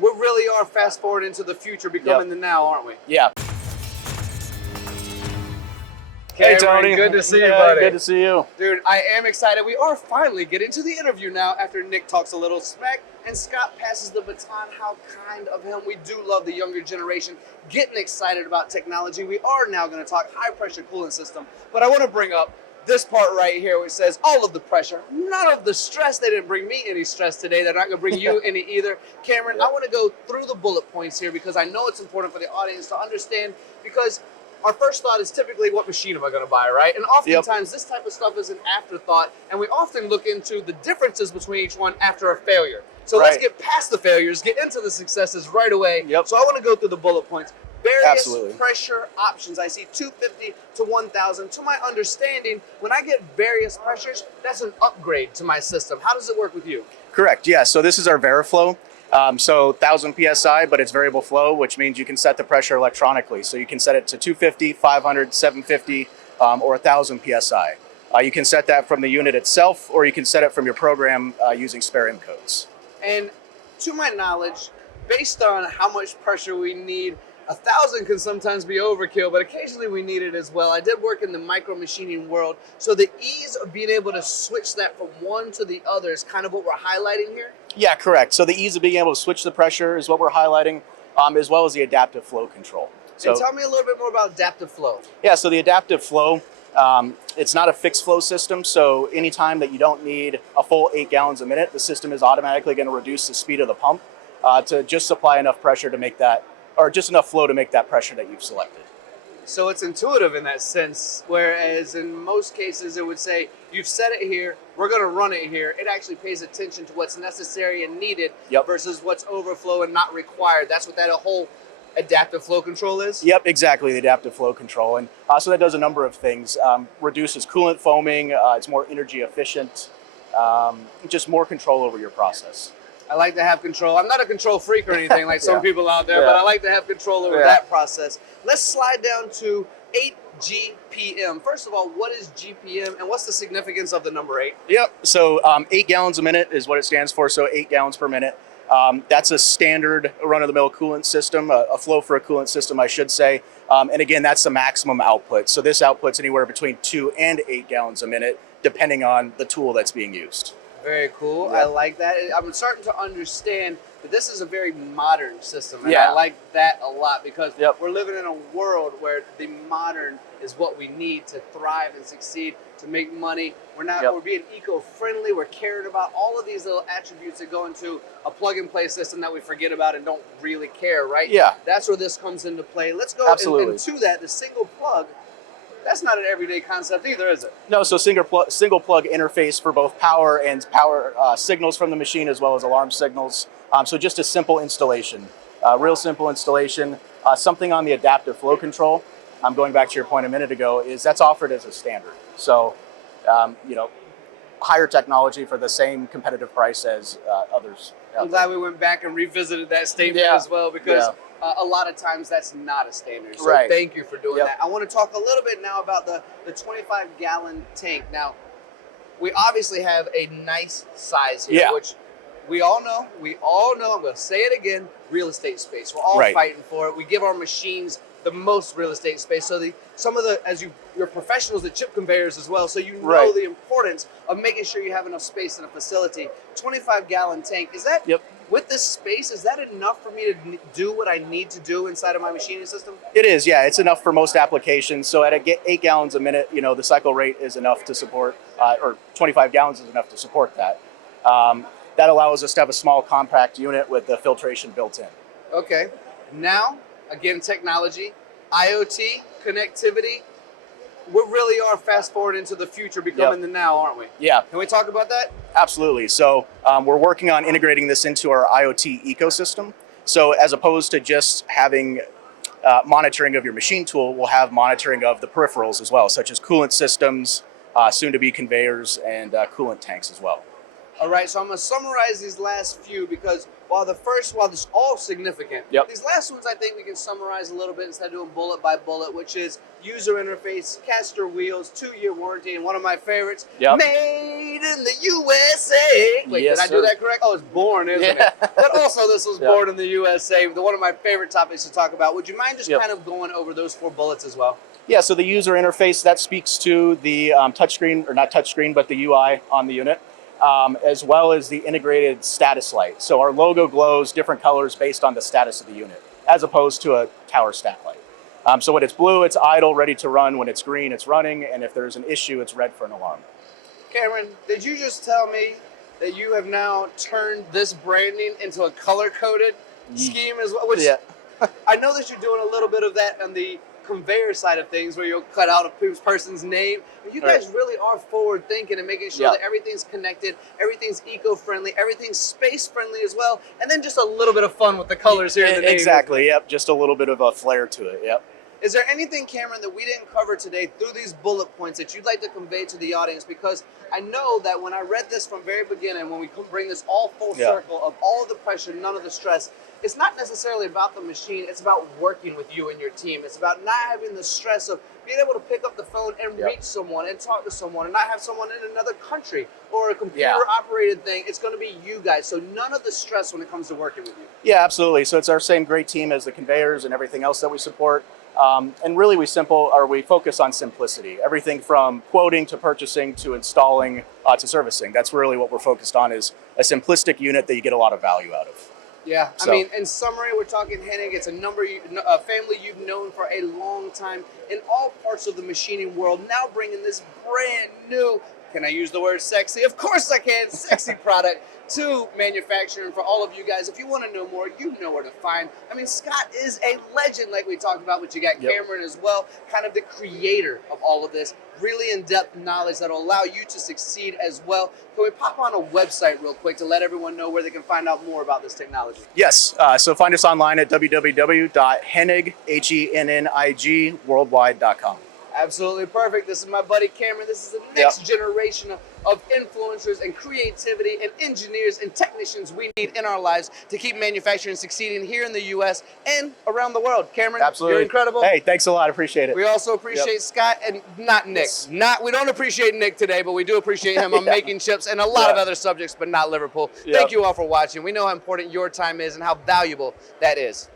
we really are fast forward into the future, becoming the now, aren't we? Yeah. Hey, Tony. Good to see you, buddy. Good to see you. Dude, I am excited. We are finally getting to the interview now after Nick talks a little smack and Scott passes the baton. How kind of him. We do love the younger generation getting excited about technology. We are now going to talk high pressure cooling system, but I want to bring up this part right here which says all of the pressure, none of the stress. They didn't bring me any stress today. They're not going to bring you any either. Cameron, I want to go through the bullet points here because I know it's important for the audience to understand, because our first thought is typically, what machine am I going to buy, right? And oftentimes this type of stuff is an afterthought, and we often look into the differences between each one after a failure. So let's get past the failures, get into the successes right away. So I want to go through the bullet points. Various pressure options. I see 250 to 1,000. To my understanding, when I get various pressures, that's an upgrade to my system. How does it work with you? Correct, yeah. So this is our VeriFlow. So 1,000 PSI, but it's variable flow, which means you can set the pressure electronically. So you can set it to 250, 500, 750, or 1,000 PSI. You can set that from the unit itself, or you can set it from your program using spare M codes. And to my knowledge, based on how much pressure we need, 1,000 can sometimes be overkill, but occasionally we need it as well. I did work in the micro machining world, so the ease of being able to switch that from one to the other is kind of what we're highlighting here? Yeah, correct. So the ease of being able to switch the pressure is what we're highlighting, as well as the adaptive flow control. So, and tell me a little bit more about adaptive flow. Yeah, so the adaptive flow, it's not a fixed flow system, so anytime that you don't need a full 8 gallons a minute, the system is automatically going to reduce the speed of the pump to just supply enough pressure to make that, or just enough flow to make that pressure that you've selected. So it's intuitive in that sense, whereas in most cases it would say, you've set it here, we're going to run it here. It actually pays attention to what's necessary and needed versus what's overflow and not required. That's what that whole adaptive flow control is? Yep, exactly, the adaptive flow control. And so that does a number of things. Reduces coolant foaming, it's more energy efficient, just more control over your process. I like to have control. I'm not a control freak or anything like some people out there, but I like to have control over that process. Let's slide down to 8 GPM. First of all, what is GPM and what's the significance of the number 8? Yep, so 8 gallons a minute is what it stands for, so 8 gallons per minute. That's a standard run-of-the-mill coolant system, a flow for a coolant system, I should say. And again, that's the maximum output. So this outputs anywhere between 2 and 8 gallons a minute, depending on the tool that's being used. Very cool. I like that. I'm starting to understand that this is a very modern system. And I like that a lot because we're living in a world where the modern is what we need to thrive and succeed, to make money. We're being eco-friendly. We're caring about all of these little attributes that go into a plug-and-play system that we forget about and don't really care, right? Yeah. That's where this comes into play. Let's go into that, the single plug. That's not an everyday concept either, is it? No, so single plug interface for both power and power signals from the machine as well as alarm signals. So just a simple installation, real simple installation. Something on the adaptive flow control, I'm going back to your point a minute ago, is that's offered as a standard. So, you know, higher technology for the same competitive price as others. I'm glad we went back and revisited that statement as well, because a lot of times that's not a standard. So thank you for doing that. I want to talk a little bit now about the 25-gallon tank. Now, we obviously have a nice size here, which we all know, I'm going to say it again, real estate space. We're all fighting for it. We give our machines the most real estate space. So you're professionals at chip conveyors as well, so you know the importance of making sure you have enough space in a facility. 25-gallon tank, is that, with this space, is that enough for me to do what I need to do inside of my machining system? It is, yeah, it's enough for most applications. So at 8 gallons a minute, you know, the cycle rate is enough to support, or 25 gallons is enough to support that. That allows us to have a small compact unit with the filtration built in. Okay, now, again, technology, IoT, connectivity, we really are fast forward into the future, becoming the now, aren't we? Yeah. Can we talk about that? Absolutely. So we're working on integrating this into our IoT ecosystem. So as opposed to just having monitoring of your machine tool, we'll have monitoring of the peripherals as well, such as coolant systems, soon to be conveyors, and coolant tanks as well. All right, so I'm going to summarize these last few because while this is all significant, these last ones I think we can summarize a little bit instead of doing bullet by bullet, which is user interface, caster wheels, 2-year warranty, and one of my favorites, made in the USA. Wait, Yes, did I do that correct? Oh, it's born, isn't it? But also, this was born in the USA. One of my favorite topics to talk about. Would you mind just kind of going over those 4 bullets as well? Yeah, so the user interface, that speaks to the touchscreen, or not touchscreen, but the UI on the unit, as well as the integrated status light. So our logo glows different colors based on the status of the unit, as opposed to a tower stack light. So when it's blue, it's idle, ready to run. When it's green, it's running. And if there's an issue, it's red for an alarm. Cameron, did you just tell me that you have now turned this branding into a color-coded scheme as well? Which I know that you're doing a little bit of that on the conveyor side of things, where you'll cut out a person's name. But you guys really are forward thinking and making sure that everything's connected, everything's eco-friendly, everything's space-friendly as well, and then just a little bit of fun with the colors here in the name. Exactly, yep, just a little bit of a flair to it, yep. Is there anything, Cameron, that we didn't cover today through these bullet points that you'd like to convey to the audience? Because I know that when I read this from very beginning, when we bring this all full circle of all of the pressure, none of the stress, it's not necessarily about the machine. It's about working with you and your team. It's about not having the stress of being able to pick up the phone and reach someone and talk to someone and not have someone in another country or a computer-operated thing. It's going to be you guys. So none of the stress when it comes to working with you. Yeah, absolutely. So it's our same great team as the conveyors and everything else that we support. And really we focus on simplicity. Everything from quoting to purchasing to installing to servicing. That's really what we're focused on, is a simplistic unit that you get a lot of value out of. Yeah, I mean, in summary, we're talking Hennig. It's a family you've known for a long time in all parts of the machining world, now bringing this brand new, can I use the word sexy? Of course I can, sexy product to manufacturing for all of you guys. If you want to know more, you know where to find. I mean, Scott is a legend, like we talked about, but you got Cameron as well, kind of the creator of all of this. Really in-depth knowledge that'll allow you to succeed as well. Can we pop on a website real quick to let everyone know where they can find out more about this technology? Yes, so find us online at www.hennig, worldwide.com. Absolutely perfect. This is my buddy Cameron. This is the next generation of influencers and creativity and engineers and technicians we need in our lives to keep manufacturing succeeding here in the U.S. and around the world. Cameron, you're incredible. Hey, thanks a lot. Appreciate it. We also appreciate Scott and not Nick. We don't appreciate Nick today, but we do appreciate him on making chips and a lot of other subjects, but not Liverpool. Thank you all for watching. We know how important your time is and how valuable that is.